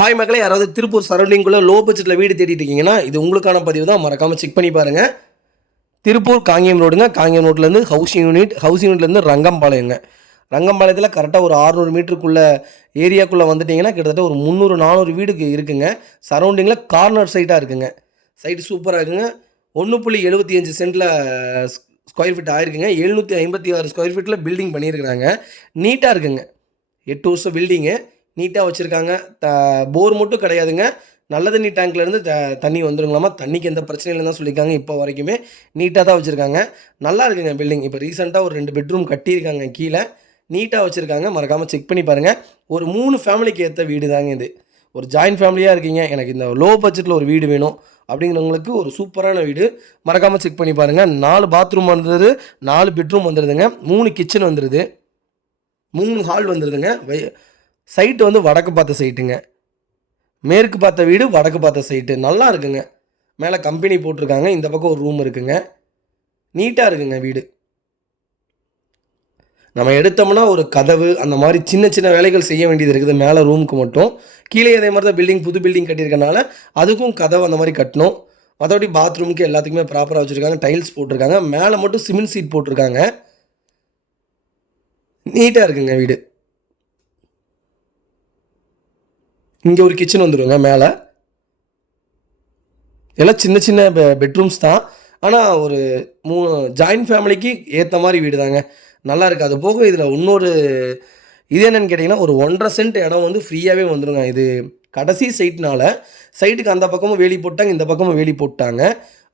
Hi மக்களே யாராவது Tiruppur சரௌண்டிங்குள்ளே low பட்ஜெட்டில் வீடு தேடிட்டு இருக்கீங்கன்னா இது உங்களுக்கான பதிவு தான். மறக்காமல் செக் பண்ணி பாருங்கள் திருப்பூர் காங்கேயம் ரோடுங்க காங்கேயம் ரோட்லேருந்து ஹவுசிங் யூனிட் ஹவுசிங் யூனிட்லேருந்து ரங்கம்பாளையங்க. ரங்கம்பாளையத்தில் கரெக்டாக ஒரு 600 மீட்டருக்குள்ள ஏரியாக்குள்ளே வந்துட்டிங்கன்னா கிட்டத்தட்ட ஒரு முந்நூறு நானூறு வீடுக்கு இருக்குங்க. சரௌண்டிங்கில் கார்னர் சைட்டாக இருக்குங்க. சைட்டு சூப்பராக இருக்குங்க. ஒன்று புள்ளி எழுபத்தி அஞ்சு சென்ட்டில் ஸ்கொயர் ஃபீட் ஆயிருக்குங்க. எழுநூற்றி ஐம்பத்தி ஆறு ஸ்கொயர் ஃபீட்டில் பில்டிங் பண்ணியிருக்கிறாங்க. நீட்டாக இருக்குங்க. எட்டு வருஷம் பில்டிங்கு நீட்டாக வச்சுருக்காங்க. த போர் மட்டும் கிடையாதுங்க. நல்ல தண்ணி டேங்க்லேருந்து த தண்ணி வந்துருங்களாமா? தண்ணிக்கு எந்த பிரச்சனையும் இல்லைன்னு தான் சொல்லியிருக்காங்க. இப்போ வரைக்குமே நீட்டாக தான் வச்சுருக்காங்க. நல்லா இருக்குங்க பில்டிங் இப்போ ரீசெண்டாக ஒரு ரெண்டு பெட்ரூம் கட்டியிருக்காங்க கீழே. நீட்டாக வச்சுருக்காங்க. மறக்காமல் செக் பண்ணி பாருங்கள் ஒரு மூணு ஃபேமிலிக்கு ஏற்ற வீடு தாங்க இது. ஒரு ஜாயின்ட் ஃபேமிலியாக இருக்கீங்க. எனக்கு இந்த லோ பட்ஜெட்டில் ஒரு வீடு வேணும் அப்படிங்கிறவங்களுக்கு ஒரு சூப்பரான வீடு. மறக்காமல் செக் பண்ணி பாருங்கள் நாலு பாத்ரூம் வந்துடுது நாலு பெட்ரூம் வந்துடுதுங்க மூணு கிச்சன் வந்துடுது மூணு ஹால் வந்துடுதுங்க வை சைட்டு வந்து வடக்கு பார்த்த சைட்டுங்க. மேற்கு பார்த்த வீடு வடக்கு பார்த்த சைட்டு. நல்லா இருக்குங்க. மேலே கம்பெனி போட்டிருக்காங்க. இந்த பக்கம் ஒரு ரூம் இருக்குங்க. நீட்டாக இருக்குங்க வீடு. நம்ம எடுத்தோம்னா ஒரு கதவு அந்த மாதிரி சின்ன சின்ன வேலைகள் செய்ய வேண்டியது இருக்குது. மேலே ரூமுக்கு மட்டும். கீழே அதே மாதிரி தான் பில்டிங் புது பில்டிங் கட்டியிருக்கனால அதுக்கும் கதவு அந்த மாதிரி கட்டணும். மற்றபடி பாத்ரூமுக்கு எல்லாத்துக்குமே ப்ராப்பராக வச்சுருக்காங்க. டைல்ஸ் போட்டிருக்காங்க. மேலே மட்டும் சிமெண்ட் சீட் போட்டிருக்காங்க. நீட்டாக இருக்குங்க வீடு. இங்கே ஒரு கிச்சன் வந்துடுங்க மேலே. எல்லாம் சின்ன சின்ன பெ பெட்ரூம்ஸ் தான். ஆனால் ஒரு மூணு ஜாயின்ட் ஃபேமிலிக்கு ஏற்ற மாதிரி வீடு தாங்க நல்லா இருக்குது அது போக இதில் இன்னொரு இது என்னென்னு கேட்டிங்கன்னா ஒரு ஒன்றரை சென்ட் இடம் வந்து ஃப்ரீயாகவே வந்துடுங்க இது கடைசி சைட்னால் சைட்டுக்கு அந்த பக்கமும் வேலி போட்டாங்க இந்த பக்கமும் வேலி போட்டாங்க.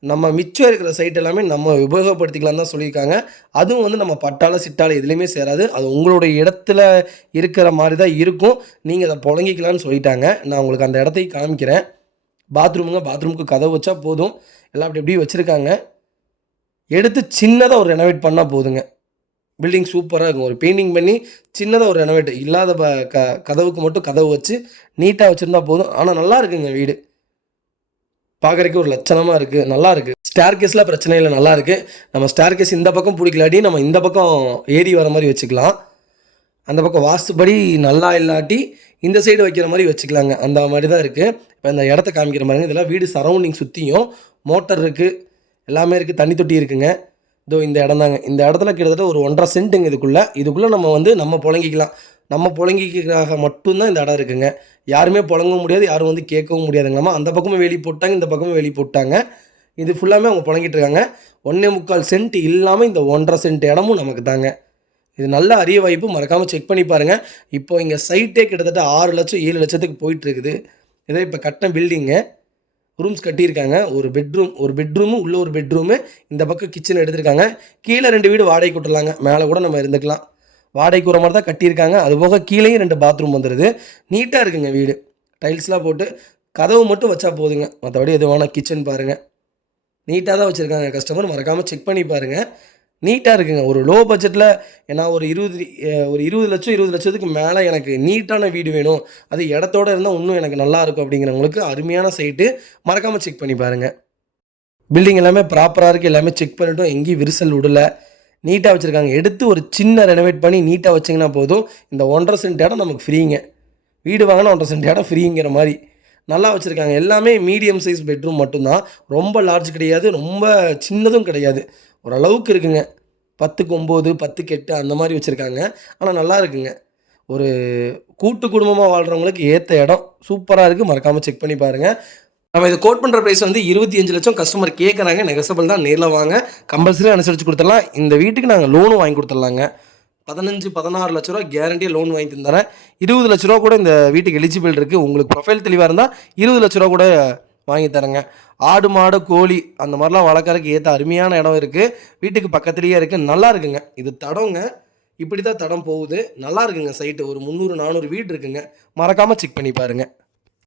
நம்ம மிச்சம் இருக்கிற சைட் எல்லாமே நம்ம உபயோகப்படுத்திக்கலாம் தான் சொல்லியிருக்காங்க. அதுவும் வந்து நம்ம பட்டால சிட்டால எதுலேயுமே சேராது. அது உங்களுடைய இடத்துல இருக்கிற மாதிரி தான் இருக்கும். நீங்கள் அதை புழங்கிக்கலாம்னு சொல்லிட்டாங்க. நான் உங்களுக்கு அந்த இடத்தையும் காமிக்கிறேன். பாத்ரூமுங்க பாத்ரூமுக்கு கதவு வச்சா போதும். எல்லாம் அப்படி இப்படி வச்சுருக்காங்க. எடுத்து சின்னதாக ஒரு ரெனோவேட் பண்ணால் போதுங்க. பில்டிங் சூப்பராக இருக்கும். ஒரு பெயிண்டிங் பண்ணி சின்னதாக ஒரு ரெனோவேட் இல்லாத ப க கதவுக்கு மட்டும் கதவு வச்சு நீட்டாக வச்சுருந்தா போதும். ஆனால் நல்லா இருக்குங்க வீடு. பார்க்குறக்கு ஒரு லட்சணமாக இருக்குது நல்லா இருக்குது ஸ்டேர் கேஸில் பிரச்சனை இல்லை நல்லா இருக்குது நம்ம ஸ்டேர் கேஸ் இந்த பக்கம் பிடிக்கலாட்டி நம்ம இந்த பக்கம் ஏறி வர மாதிரி வச்சுக்கலாம். அந்த பக்கம் வாஸ்துபடி நல்லா இல்லாட்டி இந்த சைடு வைக்கிற மாதிரி வச்சுக்கலாங்க. அந்த மாதிரி தான் இருக்குது இப்போ இந்த இடத்த காமிக்கிற மாதிரிங்க இதெல்லாம் வீடு சரௌண்டிங் சுற்றியும் மோட்டர் இருக்குது எல்லாமே இருக்குது தண்ணி தொட்டி இருக்குங்க. இதோ இந்த இடம் தாங்க இந்த இடத்துல கிட்டத்தட்ட ஒரு ஒன்றரை சென்ட்டுங்க இதுக்குள்ளே. இதுக்குள்ளே நம்ம வந்து நம்ம புழங்கிக்கலாம். நம்ம புழங்கிக்காக மட்டும்தான் இந்த இடம் இருக்குங்க. யாருமே புழங்கவும் முடியாது யாரும் வந்து கேட்கவும் முடியாதுங்களாமா? அந்த பக்கமும் வெளியே போட்டாங்க இந்த பக்கமும் வெளியே போட்டாங்க. இது ஃபுல்லாமே அவங்க புழங்கிட்டு இருக்காங்க ஒன்றே முக்கால் சென்ட் இல்லாமல் இந்த ஒன்றரை சென்ட் இடமும் நமக்கு தாங்க. இது நல்ல அரிய வாய்ப்பு மறக்காமல் செக் பண்ணி பாருங்கள் இப்போ இங்கே சைட்டே கிட்டத்தட்ட ஆறு லட்சம் ஏழு லட்சத்துக்கு போயிட்டுருக்குது. இதே இப்போ கட்டின பில்டிங்கு ரூம்ஸ் கட்டியிருக்காங்க. ஒரு பெட்ரூம் ஒரு பெட்ரூமு உள்ள ஒரு பெட்ரூமு இந்த பக்கம் கிச்சன் எடுத்திருக்காங்க. கீழே ரெண்டு வீடு வாடகை விட்டுறலாங்க மேலே கூட நம்ம இருந்துக்கலாம். வாடகைக்கு ஒரு மாதிரி தான் கட்டியிருக்காங்க. அது போக கீழேயும் ரெண்டு பாத்ரூம் வந்துடுது நீட்டாக இருக்குங்க வீடு. டைல்ஸ்லாம் போட்டு கதவு மட்டும் வச்சா போதுங்க. மற்றபடி எது வேணால் கிச்சன் பாருங்கள் நீட்டாக தான் வச்சுருக்காங்க கஸ்டமர் மறக்காமல் செக் பண்ணி பாருங்கள் நீட்டாக இருக்குங்க. ஒரு லோ பட்ஜெட்டில் ஏன்னா ஒரு இருபது ஒரு இருபது லட்சம் இருபது லட்சத்துக்கு மேலே எனக்கு நீட்டான வீடு வேணும். அது இடத்தோட இருந்தால் இன்னும் எனக்கு நல்லா இருக்கும் அப்படிங்கிறவங்களுக்கு அருமையான சைட்டு மறக்காமல் செக் பண்ணி பாருங்கள் பில்டிங் எல்லாமே ப்ராப்பராக இருக்குது எல்லாமே செக் பண்ணிட்டோம். எங்கேயும் விரிசல் விடலை. நீட்டாக வச்சுருக்காங்க. எடுத்து ஒரு சின்ன ரெனோவேட் பண்ணி நீட்டாக வச்சிங்கன்னா போதும். இந்த ஒன்றரை சென்ட் இடம் நமக்கு ஃப்ரீங்க வீடு வாங்கினா ஒன்றரை சென்ட் இடம் ஃப்ரீங்கிற மாதிரி. நல்லா வச்சுருக்காங்க. எல்லாமே மீடியம் சைஸ் பெட்ரூம் மட்டும்தான். ரொம்ப லார்ஜ் கிடையாது. ரொம்ப சின்னதும் கிடையாது. ஓரளவுக்கு இருக்குங்க. பத்துக்கு ஒம்பது பத்துக்கு எட்டு அந்த மாதிரி வச்சுருக்காங்க. ஆனால் நல்லா இருக்குங்க. ஒரு கூட்டு குடும்பமாக வாழ்கிறவங்களுக்கு ஏற்ற இடம். சூப்பராக இருக்குது மறக்காமல் செக் பண்ணி பாருங்கள் நம்ம இதை கோட் பண்ணுற ப்ரைஸ் வந்து இருபத்தி அஞ்சு லட்சம் கஸ்டமர் கேட்குறாங்க நெகசபிள் தான். நேரில் வாங்க. கம்பல்சரி அனுசரித்து கொடுத்துடலாம். இந்த வீட்டுக்கு நாங்கள் லோனும் வாங்கி கொடுத்துடலாங்க. பதினஞ்சு பதினாறு லட்ச ரூபா கேரண்டியாக லோன் வாங்கி தந்துறேன் இருபது லட்ச ரூபா கூட இந்த வீட்டுக்கு எலிஜிபிள் இருக்குது உங்களுக்கு ப்ரொஃபைல் தெளிவாக இருந்தால் இருபது லட்ச ரூபா கூட வாங்கி தரேங்க. ஆடு மாடு கோழி அந்த மாதிரிலாம் வளர்க்குறதுக்கு ஏற்ற அருமையான இடம் இருக்குது வீட்டுக்கு பக்கத்துலேயே இருக்குது நல்லா இருக்குங்க. இது தடங்க இப்படி தான் தடம் போகுது. நல்லா இருக்குங்க சைட்டு ஒரு முந்நூறு நானூறு வீடு இருக்குங்க. மறக்காமல் செக் பண்ணி பாருங்கள்